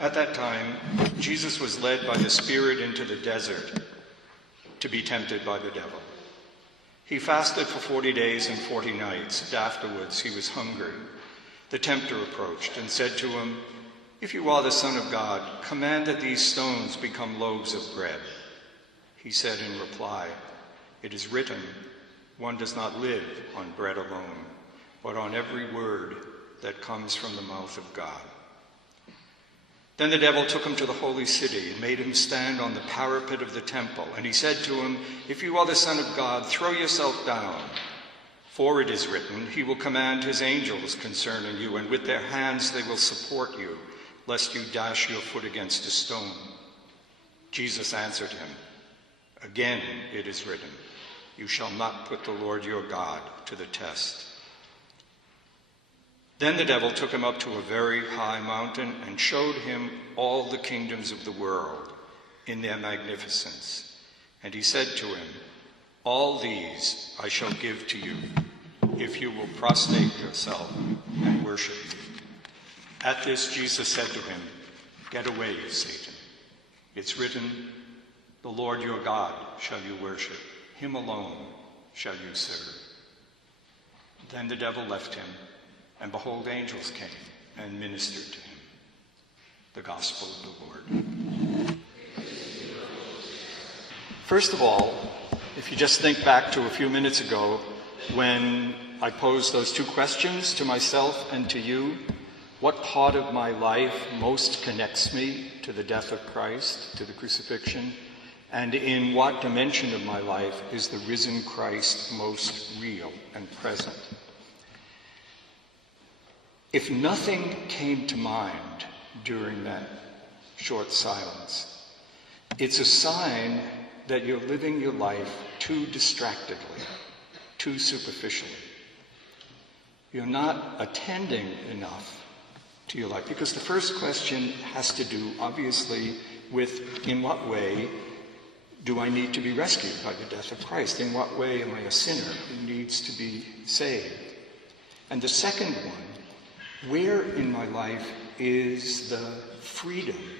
At that time, Jesus was led by the Spirit into the desert to be tempted by the devil. He fasted for 40 days and 40 nights, and afterwards he was hungry. The tempter approached and said to him, "If you are the Son of God, command that these stones become loaves of bread." He said in reply, "It is written, one does not live on bread alone, but on every word that comes from the mouth of God." Then the devil took him to the holy city and made him stand on the parapet of the temple. And he said to him, "If you are the Son of God, throw yourself down. For it is written, he will command his angels concerning you, and with their hands they will support you, lest you dash your foot against a stone." Jesus answered him, "Again it is written, you shall not put the Lord your God to the test." Then the devil took him up to a very high mountain and showed him all the kingdoms of the world in their magnificence. And he said to him, "All these I shall give to you, if you will prostrate yourself and worship me." At this Jesus said to him, "Get away, Satan. It's written, the Lord your God shall you worship. Him alone shall you serve." Then the devil left him, and behold, angels came and ministered to him. The Gospel of the Lord. First of all, if you just think back to a few minutes ago when I posed those two questions to myself and to you, what part of my life most connects me to the death of Christ, to the crucifixion, and in what dimension of my life is the risen Christ most real and present? If nothing came to mind during that short silence, it's a sign that you're living your life too distractedly, too superficially. You're not attending enough to your life. Because the first question has to do, obviously, with in what way do I need to be rescued by the death of Christ? In what way am I a sinner who needs to be saved? And the second one, where in my life is the freedom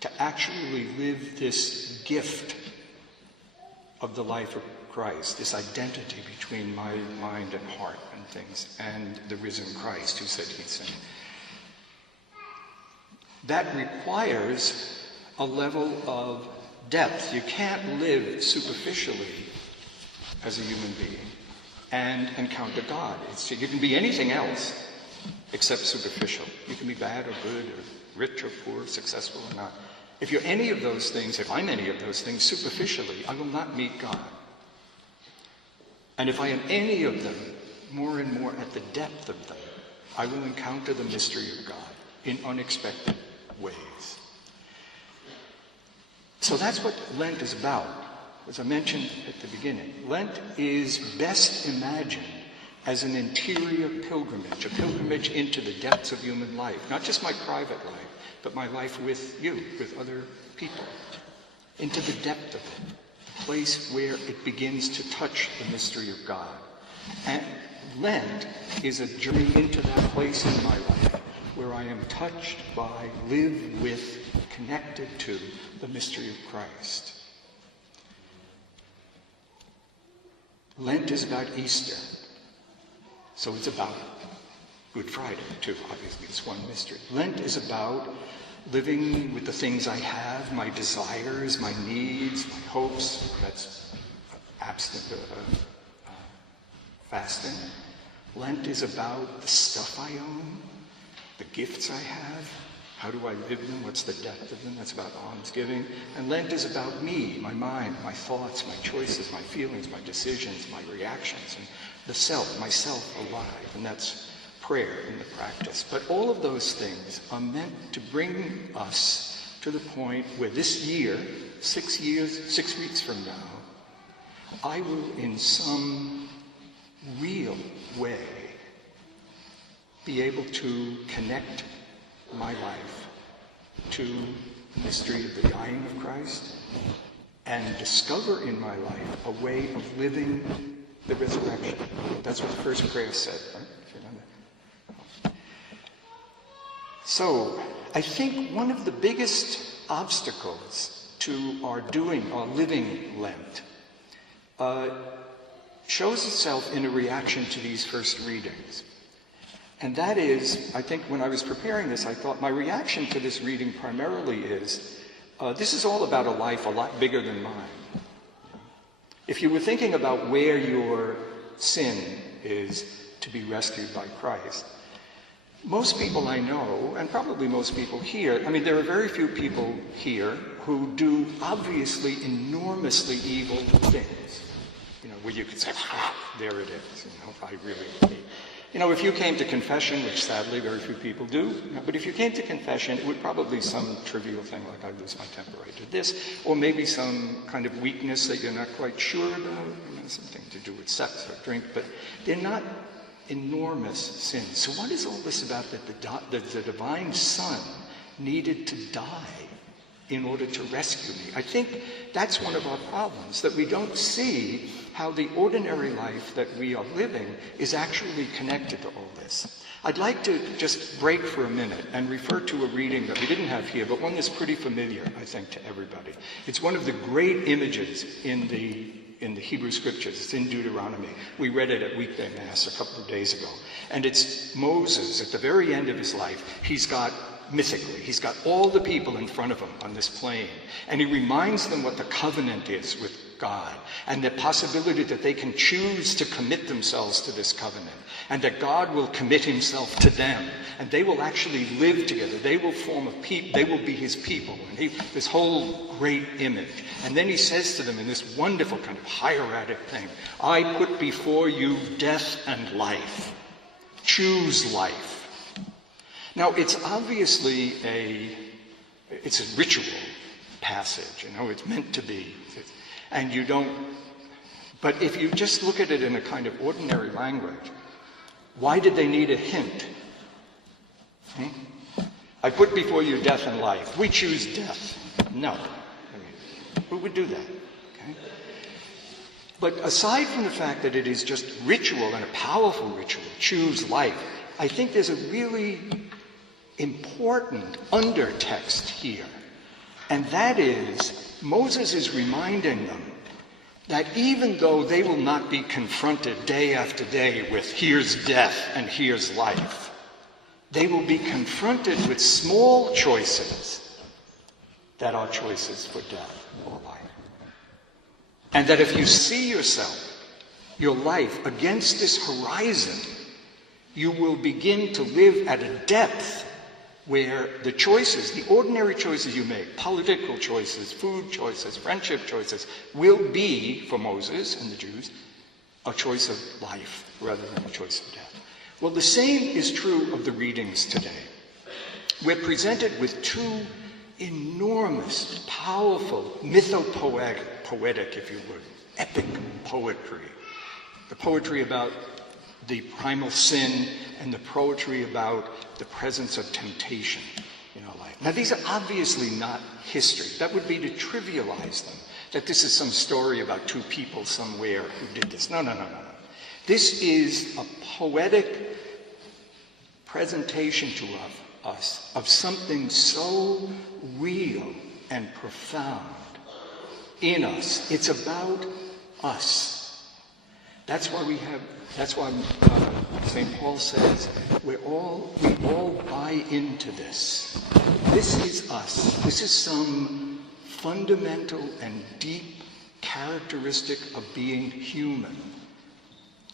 to actually live this gift of the life of Christ, this identity between my mind and heart and things, and the risen Christ who said he'd sin? That requires a level of depth. You can't live superficially as a human being and encounter God. You can be anything else except superficial. You can be bad or good or rich or poor, successful or not. If you're any of those things, if I'm any of those things superficially, I will not meet God. And if I am any of them, more and more at the depth of them, I will encounter the mystery of God in unexpected ways. So that's what Lent is about. As I mentioned at the beginning, Lent is best imagined as an interior pilgrimage, a pilgrimage into the depths of human life, not just my private life, but my life with you, with other people, into the depth of it, a place where it begins to touch the mystery of God. And Lent is a journey into that place in my life where I am touched by, live with, connected to the mystery of Christ. Lent is about Easter. So it's about Good Friday, too. Obviously, it's one mystery. Lent is about living with the things I have, my desires, my needs, my hopes. That's fasting. Lent is about the stuff I own, the gifts I have. How do I live them? What's the depth of them? That's about almsgiving. And Lent is about me, my mind, my thoughts, my choices, my feelings, my decisions, my reactions, and the self, myself alive. And that's prayer in the practice. But all of those things are meant to bring us to the point where this year, 6 weeks from now, I will in some real way be able to connect my life to the mystery of the dying of Christ and discover in my life a way of living the resurrection. That's what the first prayer said, right? So, I think one of the biggest obstacles to our living Lent shows itself in a reaction to these first readings. And that is, I think when I was preparing this, I thought my reaction to this reading primarily is, this is all about a life a lot bigger than mine. If you were thinking about where your sin is to be rescued by Christ, most people I know, and probably most people here, I mean, there are very few people here who do obviously enormously evil things. You know, where you could say, there it is. You know, I really, you know, if you came to confession, which sadly very few people do, you know, but if you came to confession, it would probably be some trivial thing like I lose my temper, I did this, or maybe some kind of weakness that you're not quite sure about, you know, something to do with sex or drink, but they're not enormous sins. So what is all this about that the divine Son needed to die in order to rescue me? I think that's one of our problems, that we don't see how the ordinary life that we are living is actually connected to all this. I'd like to just break for a minute and refer to a reading that we didn't have here, but one that's pretty familiar, I think, to everybody. It's one of the great images in the Hebrew Scriptures. It's in Deuteronomy. We read it at weekday Mass a couple of days ago. And it's Moses at the very end of his life. He's got all the people in front of him on this plain. And he reminds them what the covenant is with God, and the possibility that they can choose to commit themselves to this covenant, and that God will commit himself to them, and they will actually live together. They will form a people. They will be his people. And this whole great image. And then he says to them in this wonderful kind of hieratic thing, I put before you death and life. Choose life. Now, it's obviously it's a ritual passage, you know, it's meant to be. And you don't, but if you just look at it in a kind of ordinary language, why did they need a hint? I put before you death and life. We choose death. No. I mean, who would do that? Okay? But aside from the fact that it is just ritual and a powerful ritual, choose life, I think there's a really important undertext here. And that is, Moses is reminding them that even though they will not be confronted day after day with here's death and here's life, they will be confronted with small choices that are choices for death or life. And that if you see yourself, your life, against this horizon, you will begin to live at a depth where the choices, the ordinary choices you make, political choices, food choices, friendship choices, will be, for Moses and the Jews, a choice of life rather than a choice of death. Well, the same is true of the readings today. We're presented with two enormous, powerful, mythopoetic, if you would, epic poetry. The poetry about the primal sin and the poetry about the presence of temptation in our life. Now, these are obviously not history. That would be to trivialize them, that this is some story about two people somewhere who did this. No. This is a poetic presentation to us of something so real and profound in us. It's about us. That's why St. Paul says we all buy into this. This is us. This is some fundamental and deep characteristic of being human.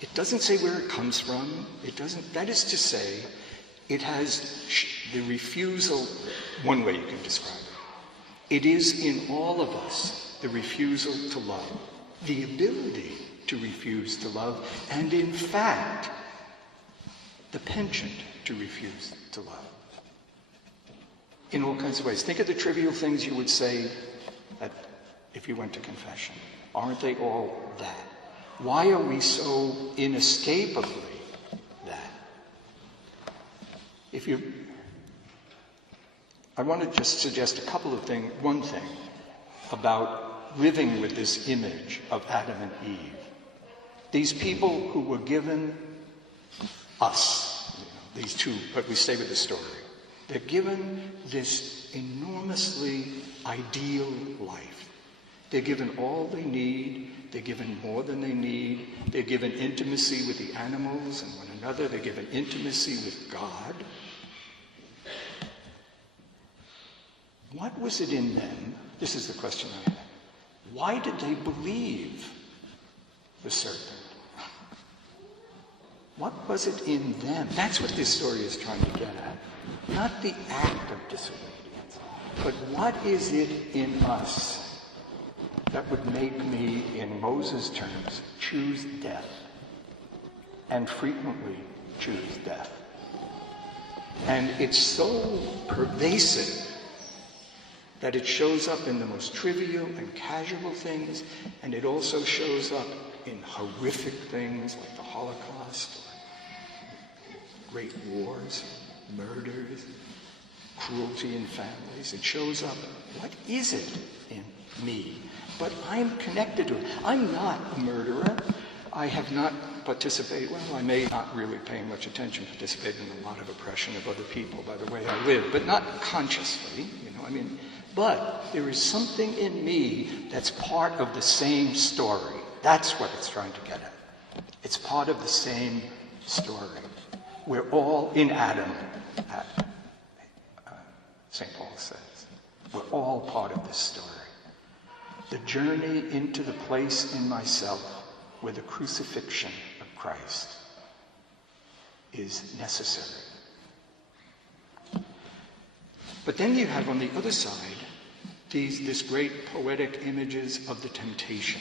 It doesn't say where it comes from. It doesn't. That is to say, it has the refusal. One way you can describe it. It is in all of us the refusal to love, the ability to refuse to love, and in fact, the penchant to refuse to love. In all kinds of ways. Think of the trivial things you would say if you went to confession. Aren't they all that? Why are we so inescapably that? I want to just suggest a couple of things. One thing about living with this image of Adam and Eve. These people who were given us, these two, but we stay with the story. They're given this enormously ideal life. They're given all they need. They're given more than they need. They're given intimacy with the animals and one another. They're given intimacy with God. What was it in them? This is the question I have. Why did they believe the serpent? What was it in them? That's what this story is trying to get at. Not the act of disobedience, but what is it in us that would make me, in Moses' terms, choose death, and frequently choose death. And it's so pervasive that it shows up in the most trivial and casual things, and it also shows up in horrific things like the Holocaust, or great wars, murders, cruelty in families. It shows up. What is it in me? But I'm connected to it. I'm not a murderer. I have not participated, well, I may not really pay much attention, participate in a lot of oppression of other people by the way I live, but not consciously, but there is something in me that's part of the same story. That's what it's trying to get at. It's part of the same story. We're all in Adam, St. Paul says. We're all part of this story. The journey into the place in myself where the crucifixion of Christ is necessary. But then you have on the other side this great poetic images of the temptation.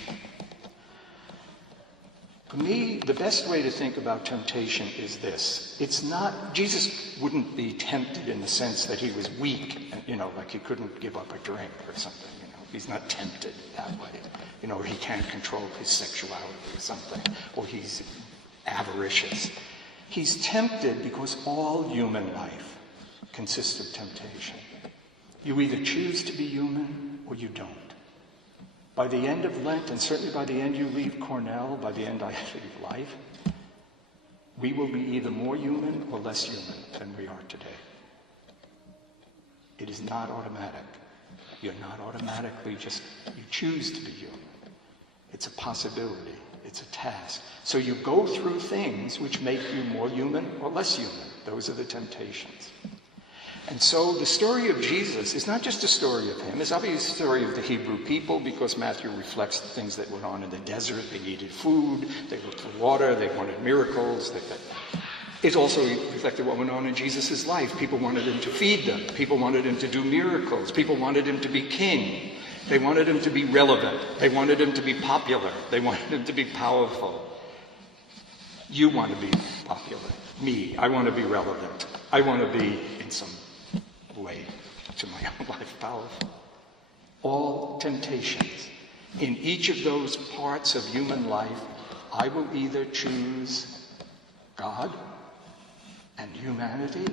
For me, the best way to think about temptation is this. It's not, Jesus wouldn't be tempted in the sense that he was weak, like he couldn't give up a drink or something, He's not tempted that way, or he can't control his sexuality or something, or he's avaricious. He's tempted because all human life consists of temptation. You either choose to be human or you don't. By the end of Lent, and certainly by the end you leave Cornell, by the end I leave life, we will be either more human or less human than we are today. It is not automatic. You're not automatically you choose to be human. It's a possibility. It's a task. So you go through things which make you more human or less human. Those are the temptations. And so the story of Jesus is not just a story of him. It's obviously a story of the Hebrew people because Matthew reflects the things that went on in the desert. They needed food. They looked for water. They wanted miracles. It also reflected what went on in Jesus' life. People wanted him to feed them. People wanted him to do miracles. People wanted him to be king. They wanted him to be relevant. They wanted him to be popular. They wanted him to be powerful. You want to be popular. Me, I want to be relevant. I want to be, in some way, to my own life, powerful. All temptations. In each of those parts of human life, I will either choose God and humanity,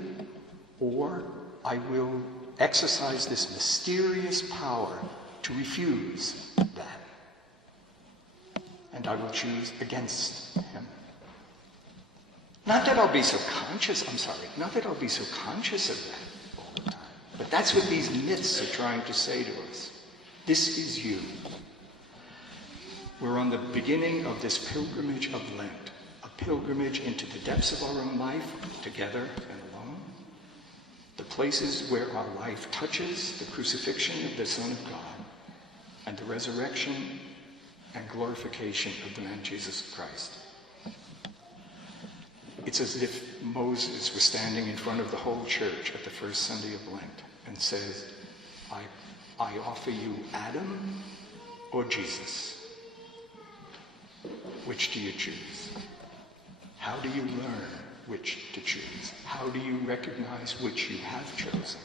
or I will exercise this mysterious power to refuse that. And I will choose against him. Not that I'll be so conscious of that all the time. But that's what these myths are trying to say to us. This is you. We're on the beginning of this pilgrimage of Lent. A pilgrimage into the depths of our own life, together and alone. The places where our life touches the crucifixion of the Son of God and the resurrection and glorification of the man Jesus Christ. It's as if Moses was standing in front of the whole church at the first Sunday of Lent and says, I offer you Adam or Jesus. Which do you choose? How do you learn which to choose? How do you recognize which you have chosen?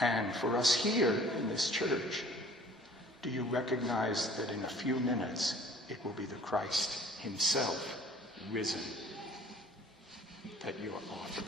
And for us here in this church, do you recognize that in a few minutes it will be the Christ himself risen that you are offering?